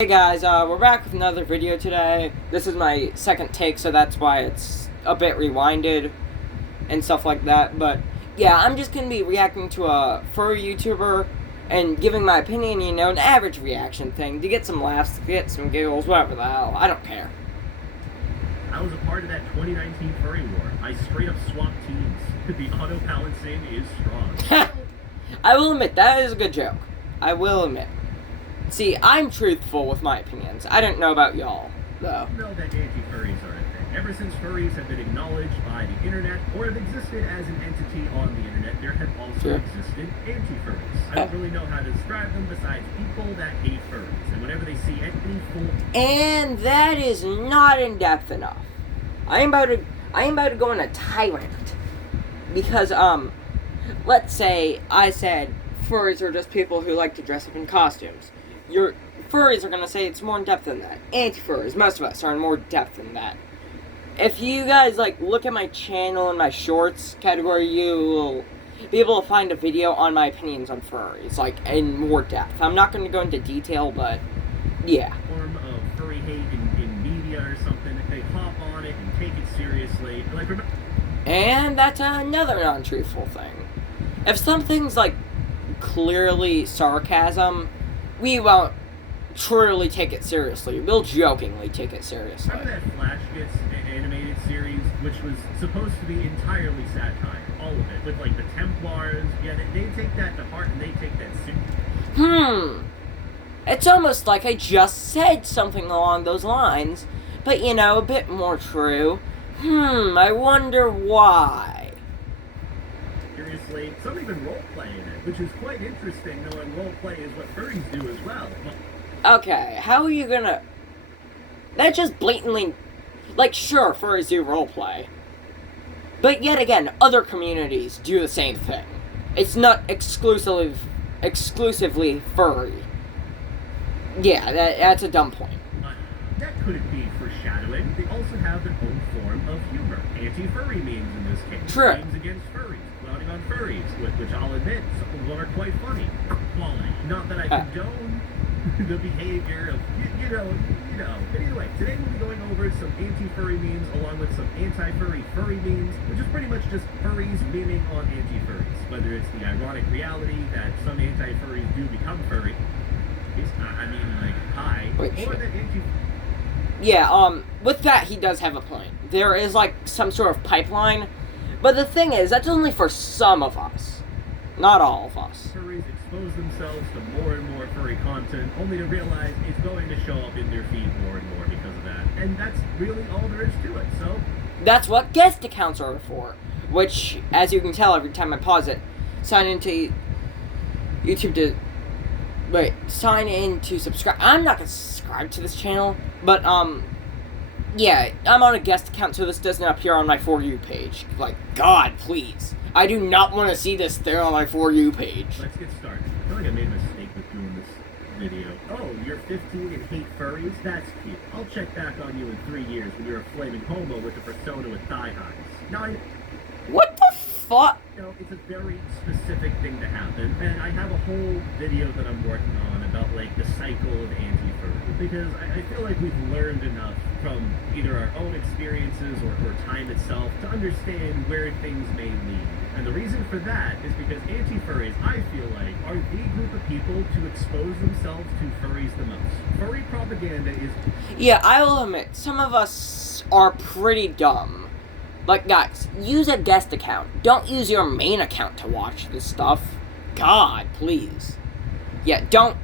Hey guys, we're back with another video today. This is my second take, so that's why it's a bit rewinded and stuff like that. But yeah, I'm just gonna be reacting to a furry YouTuber and giving my opinion, you know, an average reaction thing to get some laughs, to get some giggles, whatever the hell. I don't care. I was a part of that 2019 furry war. I straight up swapped teams. The auto-balancing is strong. I will admit, that is a good joke. I will admit. See, I'm truthful with my opinions. I don't know about y'all, though. You know that anti-furries are a thing. Ever since furries have been acknowledged by the internet, or have existed as an entity on the internet, there have also existed anti-furries. I don't really know how to describe them besides people that hate furries. And whenever they see any form... And that is not in-depth enough. I am about to go on a tyrant. Because, let's say I said furries are just people who like to dress up in costumes. Your furries are gonna say it's more in depth than that. Anti-furries, most of us are in more depth than that. If you guys look at my channel and my shorts category, you will be able to find a video on my opinions on furries, in more depth. I'm not gonna go into detail, but yeah. Form of furry hate in media or something. They hop on it and take it seriously. And that's another non-truthful thing. If something's clearly sarcasm, we won't truly take it seriously. We'll jokingly take it seriously. Remember that Flash Gets animated series, which was supposed to be entirely satire, all of it, with the Templars? Yeah, they take that to heart and they take that seriously. It's almost like I just said something along those lines, but a bit more true. I wonder why. Seriously, some even roleplay in it, which is quite interesting, knowing roleplay is what furries do as well. Okay, how are you gonna... That just blatantly... sure, furries do roleplay. But yet again, other communities do the same thing. It's not exclusively furry. Yeah, that's a dumb point. That couldn't be foreshadowing. They also have their own form of humor. Anti-furry memes in this case. True. Memes against furries, clowning on furries, which I'll admit, some of them are quite funny. Quality. Not that I condone the behavior of, you know. But either way, today we'll be going over some anti-furry memes along with some anti-furry furry memes, which is pretty much just furries memeing on anti-furries. Whether it's the ironic reality that some anti-furries do become furry, or that Yeah, with that, he does have a point. There is, some sort of pipeline, but the thing is, that's only for some of us. Not all of us. Furries expose themselves to more and more furry content, only to realize it's going to show up in their feed more and more because of that. And that's really all there is to it, so... That's what guest accounts are for, which, as you can tell every time I pause it, sign into YouTube to... Wait, sign in to subscribe. I'm not gonna subscribe to this channel, but, yeah, I'm on a guest account, so this doesn't appear on my For You page. God, please. I do not want to see this there on my For You page. Let's get started. I feel like I made a mistake with doing this video. Oh, you're 15 and hate furries? That's cute. I'll check back on you in 3 years when you're a flaming homo with a persona with thigh highs. Now, what the fuck? It's a very specific thing to happen, and I have a whole video that I'm working on about, the cycle of anti-furry, because I feel like we've learned enough from either our own experiences or time itself to understand where things may lead. And the reason for that is because anti-furries, I feel like, are the group of people to expose themselves to furries the most. Furry propaganda is... Yeah, I will admit, some of us are pretty dumb. Guys, use a guest account. Don't use your main account to watch this stuff. God, please. Yeah, don't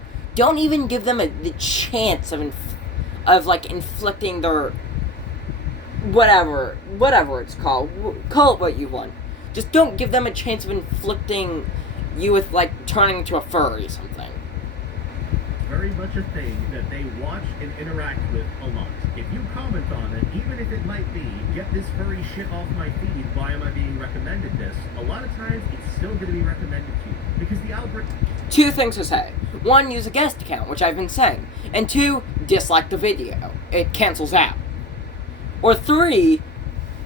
even give them the chance of inflicting their whatever it's called. Call it what you want. Just don't give them a chance of inflicting you with turning into a furry or something. Very much a thing that they watch and interact with a lot. If you comment on it, even if it might be, get this furry shit off my feed, why am I being recommended this? A lot of times, it's still going to be recommended to you. Because the algorithm... 2 things to say. 1, use a guest account, which I've been saying. And 2, dislike the video. It cancels out. Or 3,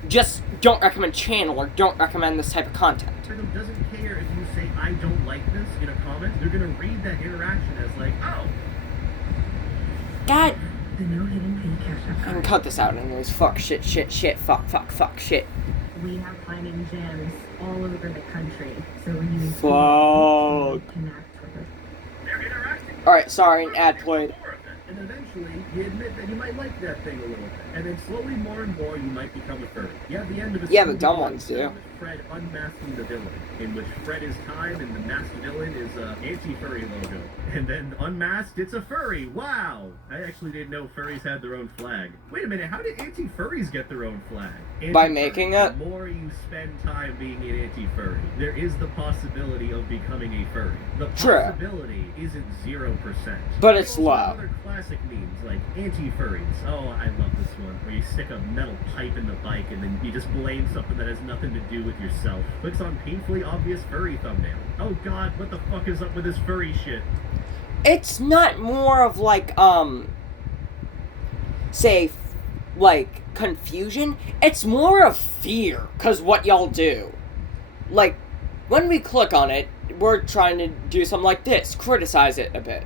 just don't recommend channel or don't recommend this type of content. The algorithm doesn't care if you say, I don't like this in a comment. They're going to read that interaction as oh, The no hidden fee cash I can app. cut this out anyways. Fuck, shit, fuck, shit. We have climbing gyms all over the country, so when you Fuck. connect with us. They're interacting. Alright, sorry, an ad played. More of it. And eventually, you admit that you might like that thing a little bit. And then slowly, more and more, you might become a furry. You have the end of a Yeah, the Scooby dumb Doo ones do. episode with Fred unmasking the villain, in which Fred is time and the masked villain is a anti-furry logo. And then unmasked, it's a furry. Wow! I actually didn't know furries had their own flag. Wait a minute, how did anti-furries get their own flag? By making it? The more you spend time being an anti-furry, there is the possibility of becoming a furry. The True. possibility isn't 0%. But it's We also low. have other classic memes like anti-furries. Oh, I love this one, where you stick a metal pipe in the bike and then you just blame something that has nothing to do with yourself. Clicks on painfully obvious furry thumbnail. Oh god, what the fuck is up with this furry shit? It's not more of like, say, like, confusion. It's more of fear, because what y'all do. Like, when we click on it, we're trying to do something like this, criticize it a bit.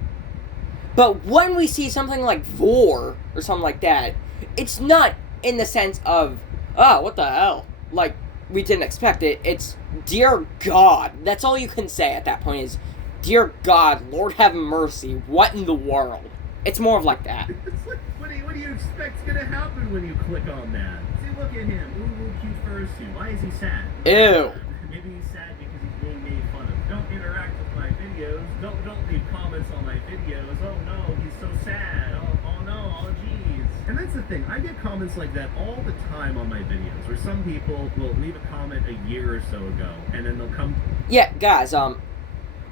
But when we see something like vor, or something like that, it's not in the sense of, oh, what the hell? Like, we didn't expect it. It's, dear God. That's all you can say at that point is, dear God, Lord have mercy, what in the world? It's more of like that. It's like, what do you expect's gonna happen when you click on that? See, look at him. Ooh, cute fursuit. Why is he sad? Ew. Maybe he's sad because he's being made fun of. Don't interact with my videos. Don't leave comments on my videos. Oh no, he's so sad. Oh no, oh geez. And that's the thing. I get comments like that all the time on my videos, where some people will leave a comment a year or so ago, and then they'll come. Yeah, guys,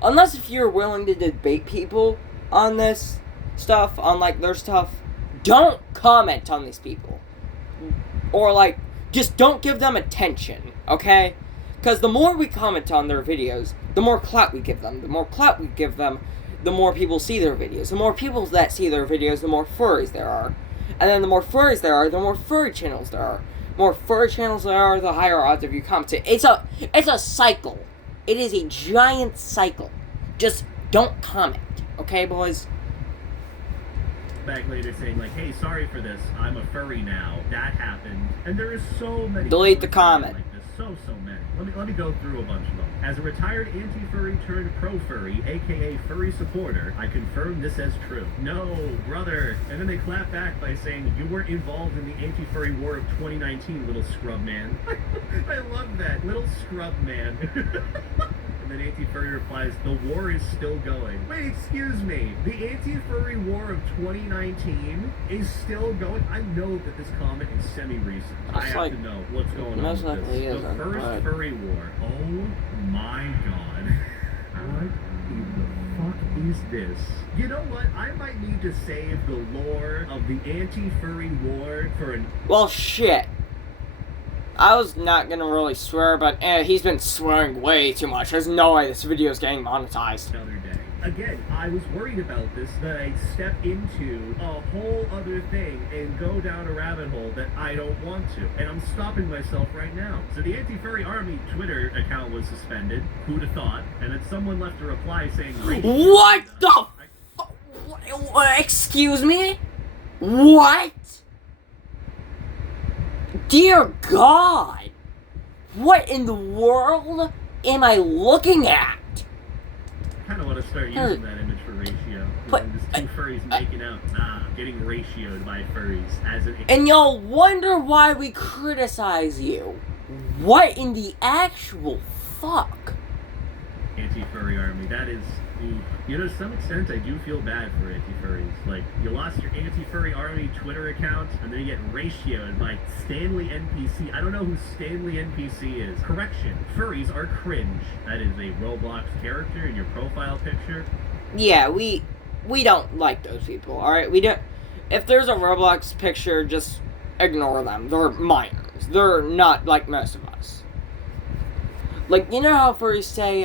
unless if you're willing to debate people on this stuff, on, like, their stuff, don't comment on these people. Or, like, just don't give them attention, okay? Because the more we comment on their videos, the more clout we give them. The more clout we give them, the more people see their videos. The more people that see their videos, the more furries there are. And then the more furries there are, the more furry channels there are. The more furry channels there are, the higher odds of you commenting. It's a cycle. It is a giant cycle. Just don't comment, okay, boys? Back later saying like, hey, sorry for this, I'm a furry now, that happened. And there is so many Delete the comments comment. like this. So many. Let me go through a bunch of them. As a retired anti-furry turned pro-furry, aka furry supporter, I confirm this as true. No, brother. And then they clap back by saying, you weren't involved in the anti-furry war of 2019, little scrub man. I love that, little scrub man. And then anti-furry replies, the war is still going. Wait, excuse me. The anti-furry war of 2019 is still going? I know that this comment is semi-recent. I have to know what's going on most with likely this. isn't, The first but- furry war. Oh my god. What in the fuck is this? You know what? I might need to save the lore of the anti-furry war for an Well, shit. I was not gonna really swear, but he's been swearing way too much. There's no way this video is getting monetized. another day. Again, I was worried about this, that I'd step into a whole other thing and go down a rabbit hole that I don't want to. And I'm stopping myself right now. So the Anti-Furry Army Twitter account was suspended. Who'd have thought? And then someone left a reply saying... What the excuse me? What? Dear God! What in the world am I looking at? I kind of want to start using that image for ratio. But- And just two furries making out. Getting ratioed by furries as an... And y'all wonder why we criticize you. What in the actual fuck? Anti-Furry Army. That is... Oof. You know, to some extent, I do feel bad for anti-furries. Like, you lost your Anti-Furry Army Twitter account, and then you get ratioed by Stanley NPC. I don't know who Stanley NPC is. Correction. Furries are cringe. That is a Roblox character in your profile picture. Yeah, we don't like those people, alright? We don't... If there's a Roblox picture, just ignore them. They're minors. They're not like most of us. Like, you know how furries say,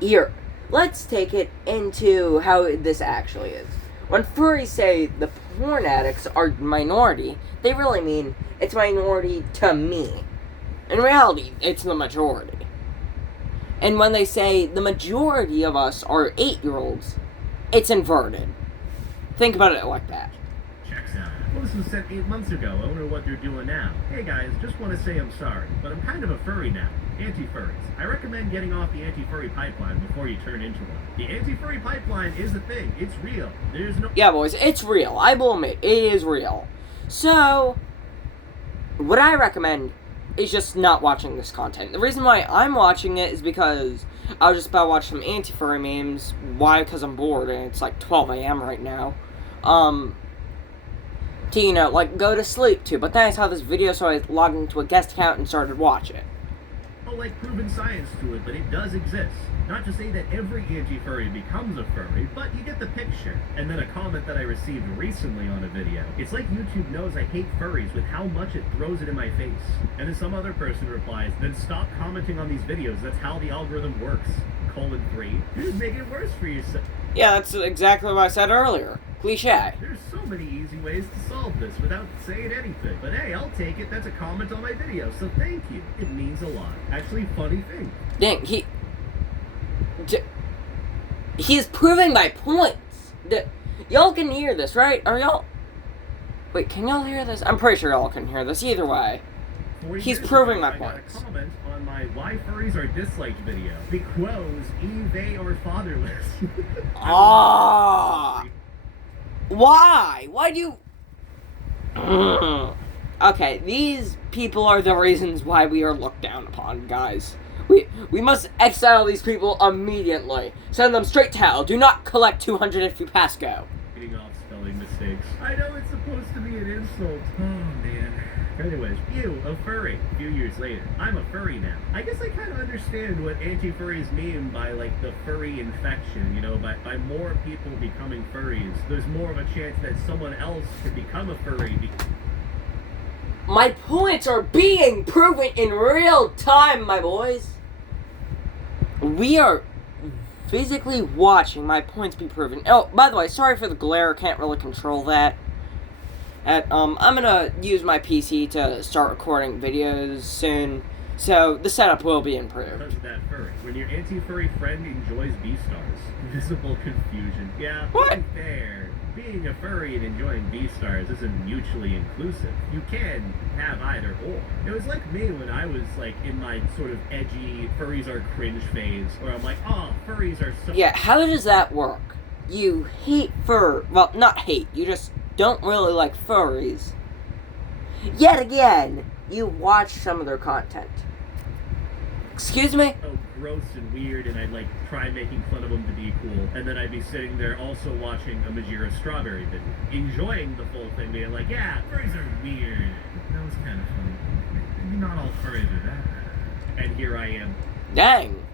here, let's take it into how this actually is. When furries say the porn addicts are minority, they really mean it's minority to me. In reality, it's the majority. And when they say the majority of us are 8-year-olds, it's inverted. Think about it like that. Checks out. Well, this was sent 8 months ago. I wonder what they're doing now. Hey guys, just want to say I'm sorry, but I'm kind of a furry now. Anti-furries. I recommend getting off the anti-furry pipeline before you turn into one. The anti-furry pipeline is a thing. It's real. There's no... Yeah, boys, it's real. I will admit, it is real. So, what I recommend is just not watching this content. The reason why I'm watching it is because I was just about to watch some anti-furry memes. Why? Because I'm bored, and it's like 12 a.m. right now. To, you know, like, go to sleep to. But then I saw this video, so I logged into a guest account and started watching it. Like proven science to it, but it does exist. Not to say that every anti-furry becomes a furry, but you get the picture. And then a comment that I received recently on a video. It's like YouTube knows I hate furries with how much it throws it in my face. And then some other person replies, then stop commenting on these videos. That's how the algorithm works. :3. You're just making it worse for yourself. Yeah, that's exactly what I said earlier. Cliche. There's so many easy ways to solve this without saying anything. But hey, I'll take it. That's a comment on my video, so thank you. It means a lot. Actually, funny thing. Dang, he's proving my points. Y'all can hear this, right? Are y'all... Wait, can y'all hear this? I'm pretty sure y'all can hear this. Either way. He's proving my points. I got a comment on my Why Furries Are Disliked video. Because they are fatherless. Ah. Why? Why do you... Okay, these people are the reasons why we are looked down upon, guys. We must exile these people immediately. Send them straight to hell. Do not collect 250 pass go. Getting off spelling mistakes. I know it's supposed to be an insult. Oh, man. Anyways, ew, a furry. A few years later, I'm a furry now. I guess I kind of understand what anti-furries mean by, like, the furry infection, you know, by more people becoming furries. There's more of a chance that someone else could become a furry. My points are being proven in real time, my boys. We are physically watching my points be proven. Oh, by the way, sorry for the glare. Can't really control that. I'm gonna use my PC to start recording videos soon, so the setup will be improved. Because of that furry. When your anti-furry friend enjoys B-stars. Visible confusion. Yeah, what? To be fair, being a furry and enjoying B-stars isn't mutually inclusive. You can have either or. It was like me when I was like in my sort of edgy furries are cringe phase, where I'm like, oh, furries are so... Yeah, how does that work? You hate fur... Well, not hate, you just don't really like furries. Yet again, you watch some of their content. Excuse me? Oh, gross and weird, and I'd like try making fun of them to be cool, and then I'd be sitting there also watching a Majira Strawberry video, enjoying the full thing, being like, yeah, furries are weird. That was kind of funny. Maybe not all furries are that bad. And here I am. Dang.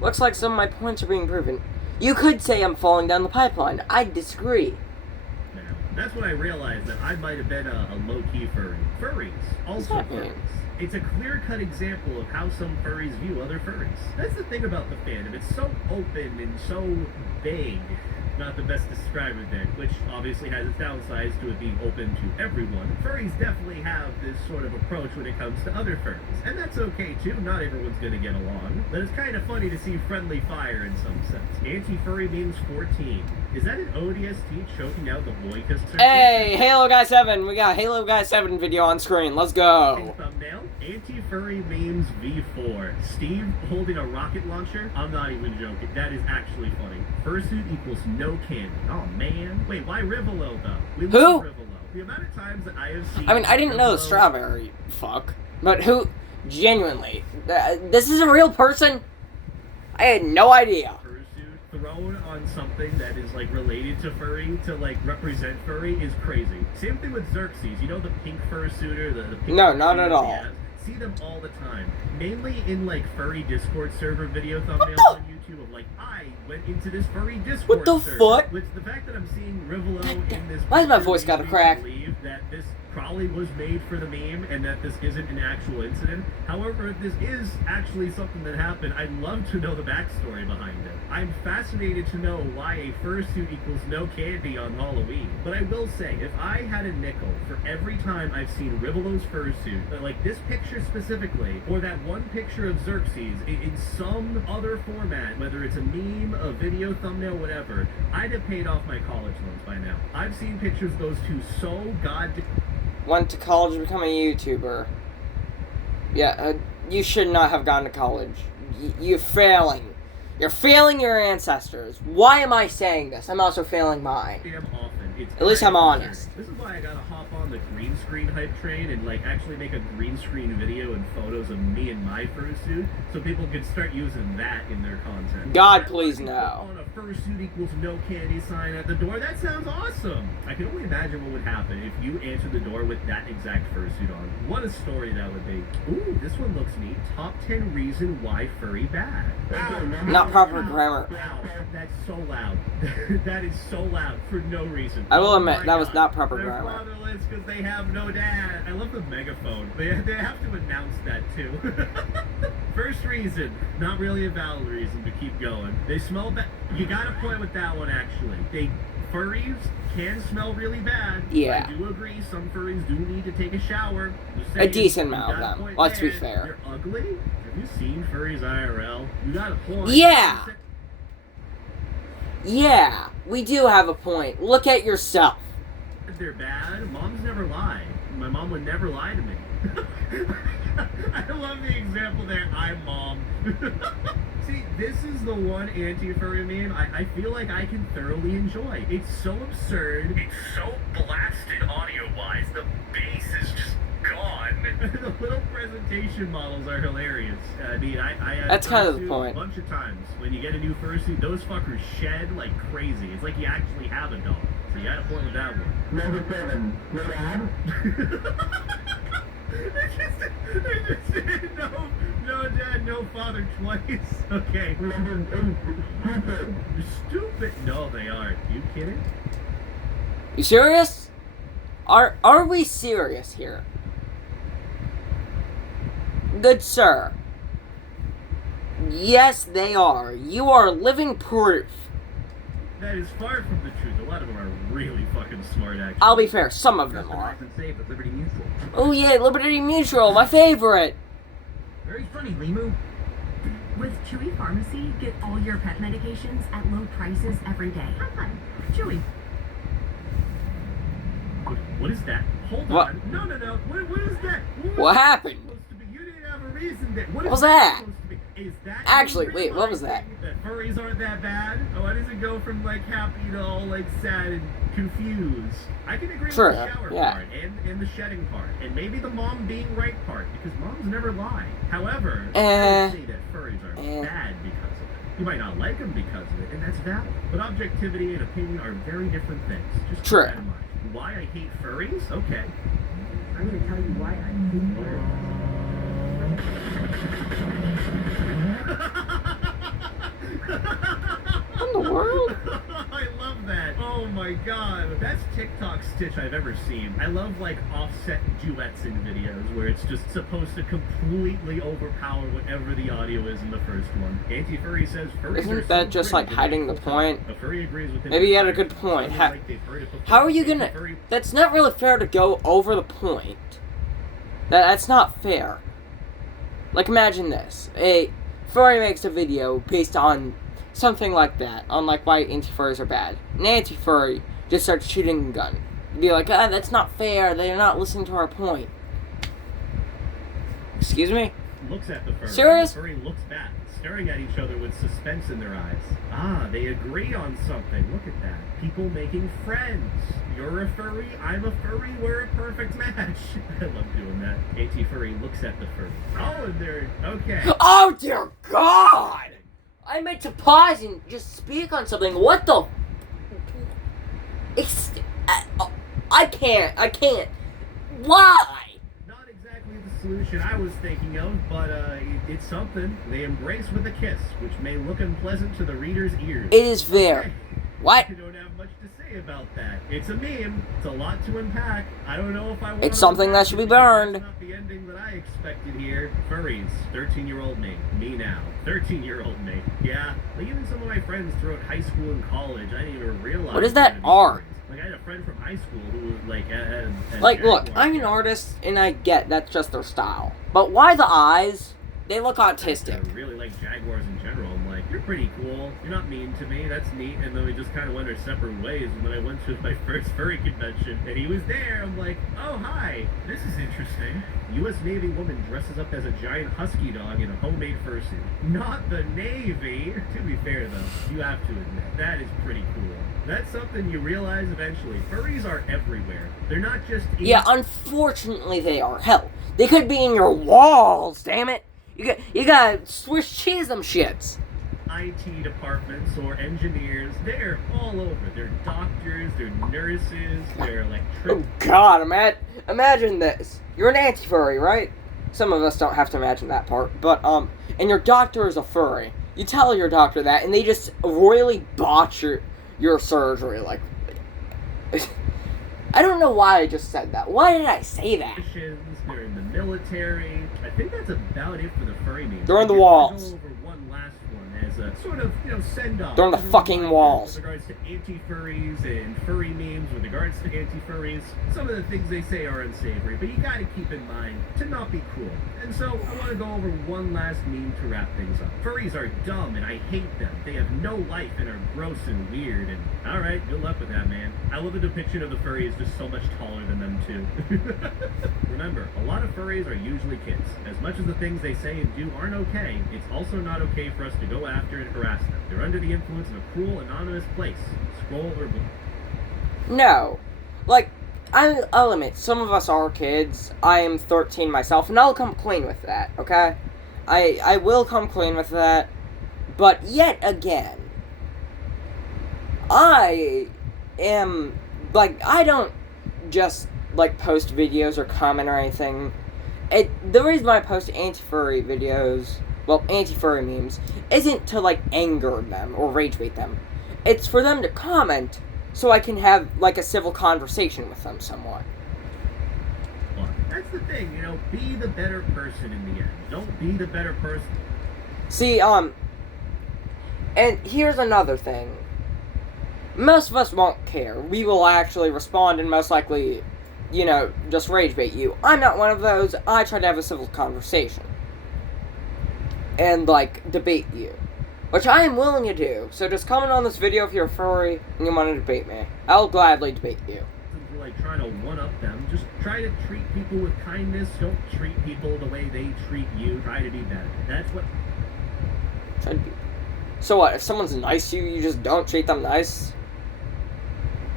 Looks like some of my points are being proven. You could say I'm falling down the pipeline. I disagree. Now, that's when I realized that I might have been a low-key furry. Furries, also furries. It's a clear-cut example of how some furries view other furries. That's the thing about the fandom. It's so open and so vague. Not the best describer there, which obviously has its downsides to it being open to everyone. Furries definitely have this sort of approach when it comes to other furries. And that's okay too, not everyone's gonna get along. But it's kind of funny to see friendly fire in some sense. Anti-furry memes 14. Is that an ODST choking out the boy-kiss? Hey, Halo Guy 7! We got Halo Guy 7 video on screen. Let's go! Thumbnail, Anti-furry memes V4. Steve holding a rocket launcher? I'm not even joking. That is actually funny. Fursuit equals no candy. Oh man. Wait, why Rivolo though? We love Rivolo. The amount of times that I have seen... I mean, I didn't know the strawberry fuck. But who... Genuinely. This is a real person? I had no idea. Fursuit thrown on something that is like related to furry to like represent furry is crazy. Same thing with Xerxes. You know the pink fursuiter? The pink no, not at all. See them all the time. Mainly in like furry Discord server video thumbnails on YouTube of like, I went into this furry Discord What the server. fuck? With the fact that I'm seeing Rivolo in this... Why is my voice got a crack? Believe that this probably was made for the meme and that this isn't an actual incident. However, if this is actually something that happened, I'd love to know the backstory behind it. I'm fascinated to know why a fursuit equals no candy on Halloween. But I will say, if I had a nickel for every time I've seen Rivolo's fursuit, like this picture specifically, or that one picture of Xerxes in some other format, whether it's a meme, a video, thumbnail, whatever, I'd have paid off my college loans by now. I've seen pictures of those two so goddamn... Went to college to become a YouTuber. Yeah, you should not have gone to college. You're failing. You're failing your ancestors. Why am I saying this? I'm also failing mine. Often. At least I'm honest. This is why I gotta hop on the green screen hype train and like actually make a green screen video and photos of me in my fursuit, so people can start using that in their content. God, please no. On a fursuit equals no candy sign at the door. That sounds awesome. I can only imagine what would happen if you answered the door with that exact fursuit on. What a story that would be. Ooh, this one looks neat. Top 10 reason why furry bad. Not proper grammar. Wow, that's so loud. That is so loud for no reason. I will admit, my that was God. not proper They're grammar. fatherless because they have no dad. I love the megaphone. They have to announce that too. First reason, not really a valid reason to keep going. They smell bad. You got a point with that one actually. Furries can smell really bad. Yeah. I do agree, some furries do need to take a shower. Just A saying, decent you amount of got a them. point Let's be there. fair. They're ugly? Have you seen furries IRL? You got a point. Yeah. Yeah, we do have a point. Look at yourself. They're bad. Moms never lie. My mom would never lie to me. I love the example there. I'm mom. See, this is the one anti-furry meme I feel like I can thoroughly enjoy. It's so absurd. It's so blasted audio-wise. The bass is just gone. The little presentation models are hilarious. I mean, I had That's kind of the point. A bunch of times. When you get a new fursuit, those fuckers shed like crazy. It's like you actually have a dog. So you had a point with that one. Number 7, no dad. I just said no dad, no father twice. Okay. Number 8, stupid. Stupid. No, they aren't. You kidding? You serious? Are we serious here? Good sir. Yes, they are. You are living proof. That is far from the truth. A lot of them are really fucking smart, actually. I'll be fair, some of them are. Customized and saved at Liberty Mutual. Oh yeah, Liberty Mutual, my favorite. Very funny, Limu. With Chewy Pharmacy, get all your pet medications at low prices every day. Have fun. Chewy. What is that? Hold What? on. No. What is that? What happened? Supposed to be? You didn't have a reason that. What was that? Supposed to be? Is that Actually, you wait, what was that? realizing that furries aren't that bad? Why does it go from like happy to all like sad and confused? I can agree True, with the shower yeah. part and the shedding part, and maybe the mom being right part, because moms never lie. However, I would say that furries are bad because of it. You might not like them because of it, and that's valid. But objectivity and opinion are very different things. Just keep True. that in mind. Why I hate furries? Okay. I'm going to tell you why I hate furries. What in the world? I love that. Oh my god. Best TikTok stitch I've ever seen. I love like offset duets in videos where it's just supposed to completely overpower whatever the audio is in the first one. Anti-furry says furries Isn't are that so just pretty like hiding the full time. point? A furry agrees with him. Maybe you had a good point. How are you gonna... That's not really fair to go over the point. That's not fair. Like, imagine this. A furry makes a video based on something like that. On, like, why anti-furries are bad. An anti-furry just starts shooting a gun. Be like, that's not fair. They're not listening to our point. Excuse me? Looks at the furry. Serious? The furry looks back, staring at each other with suspense in their eyes. Ah, they agree on something. Look at that. People making friends. You're a furry, I'm a furry, we're a perfect match. I love doing that. Anti-furry looks at the furry. Oh, and they're... Okay. Oh, dear God! I meant to pause and just speak on something. What the... I can't. Why? Not exactly the solution I was thinking of, but it's something. They embrace with a kiss, which may look unpleasant to the reader's ears. It is fair. Okay. What? I don't have much to say about that. It's a meme. It's a lot to unpack. I don't know if I want It's something that should be burned. That's not the ending that I expected here. Furries. 13-year-old me. Me now. 13-year-old me. Yeah. Like, even some of my friends throughout high school and college, I didn't even realize. What is that how to be art? furries. Like, I had a friend from high school who, like, had Like, look, Jaguar I'm an cat. artist, and I get that's just their style. But why the eyes? They look I autistic. really like jaguars in general. I'm like, you're pretty cool. You're not mean to me. That's neat. And then we just kind of went our separate ways. And when I went to my first furry convention, and he was there, I'm like, oh, hi. This is interesting. U.S. Navy woman dresses up as a giant husky dog in a homemade fursuit. Not the Navy. To be fair, though, you have to admit, that is pretty cool. That's something you realize eventually. Furries are everywhere. They're not just... Yeah, unfortunately they are. Hell, they could be in your walls, damn it. You gotta Swiss cheese them shits. IT departments or engineers, they're all over. They're doctors, they're nurses, they're Oh electricians. god, imagine this. You're an anti-furry, right? Some of us don't have to imagine that part, but, and your doctor is a furry. You tell your doctor that, and they just royally botch your surgery, like... I don't know why I just said that. Why did I say that? They're in the military. I think that's about it for the furry memes. They're on the I guess walls. I'll go over one last one as a sort of, send-off. They're on the fucking walls. With regards to anti-furries and furry memes, with regards to anti-furries, some of the things they say are unsavory, but you gotta keep in mind to not be cool. And so I want to go over one last meme to wrap things up. Furries are dumb and I hate them. They have no life and are gross and weird. And alright, good luck with that, man. I love the depiction of the furry is just so much taller than them too. Remember, a lot of furries are usually kids. As much as the things they say and do aren't okay, it's also not okay for us to go after and harass them. They're under the influence of a cruel, anonymous place. Scroll or blue. No. Like, I'll admit, some of us are kids. I am 13 myself, and I'll come clean with that, okay? I will come clean with that. But yet again, I am, like, I don't just, like, post videos or comment or anything. The reason why I post anti-furry videos, well, anti-furry memes, isn't to, like, anger them or rage bait them. It's for them to comment so I can have, like, a civil conversation with them somewhat. That's the thing, be the better person in the end. Don't be the better person. See, and here's another thing. Most of us won't care. We will actually respond and most likely, just rage bait you. I'm not one of those. I try to have a civil conversation. And, like, debate you. Which I am willing to do. So just comment on this video if you're a furry and you want to debate me. I'll gladly debate you. Like, trying to one-up them. Just try to treat people with kindness. Don't treat people the way they treat you. Try to be better. That's what... So what, if someone's nice to you, you just don't treat them nice?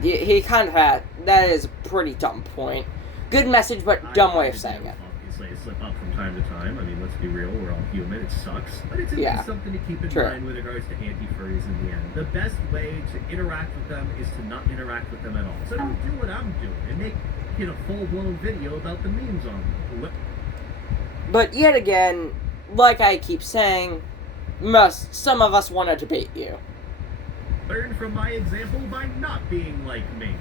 He kind of had... That is a pretty dumb point. Good message, but dumb way of saying it. Obviously, I slip up from time to time. I mean, let's be real, we're all human. It sucks. But it's at least something to keep in mind with regards to anti-furries in the end. The best way to interact with them is to not interact with them at all. So don't do what I'm doing and make a full-blown video about the memes on them. But yet again, like I keep saying, some of us want to debate you. Learn from my example by not being like me.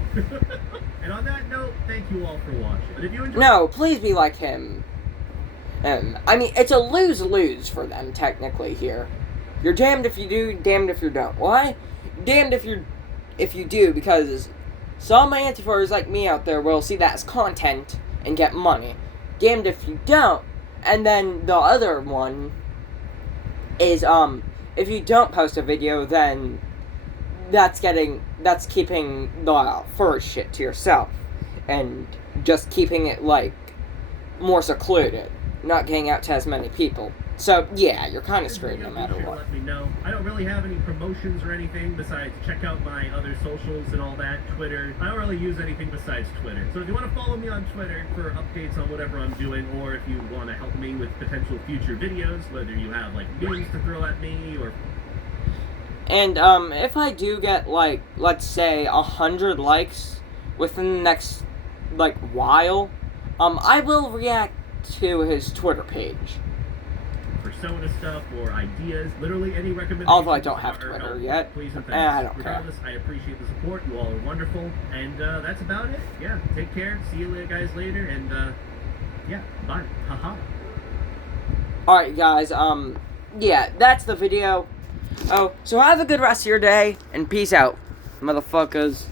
And on that note, thank you all for watching. But if you enjoyed... No, please be like him. I mean, it's a lose-lose for them, technically, here. You're damned if you do, damned if you don't. Why? Damned if you do, because some anti-furries like me out there will see that as content and get money. Damned if you don't. And then the other one is, if you don't post a video, then that's keeping the furry shit to yourself. And just keeping it, like, more secluded. Not getting out to as many people. So, yeah, you're kind of screwed no matter what. Let me know. I don't really have any promotions or anything besides check out my other socials and all that. Twitter. I don't really use anything besides Twitter. So if you want to follow me on Twitter for updates on whatever I'm doing, or if you want to help me with potential future videos, whether you have, like, memes to throw at me, or... And, if I do get, like, let's say, 100 likes within the next, like, while, I will react to his Twitter page. persona stuff or ideas, literally any recommendations. Although I don't have are Twitter helpful. yet. Please and I thanks. don't care. Regardless, I appreciate the support. You all are wonderful. And that's about it. Yeah, take care. See you guys later. And yeah, bye. Haha. Alright, guys, yeah, that's the video. Oh, so have a good rest of your day, and peace out, motherfuckers.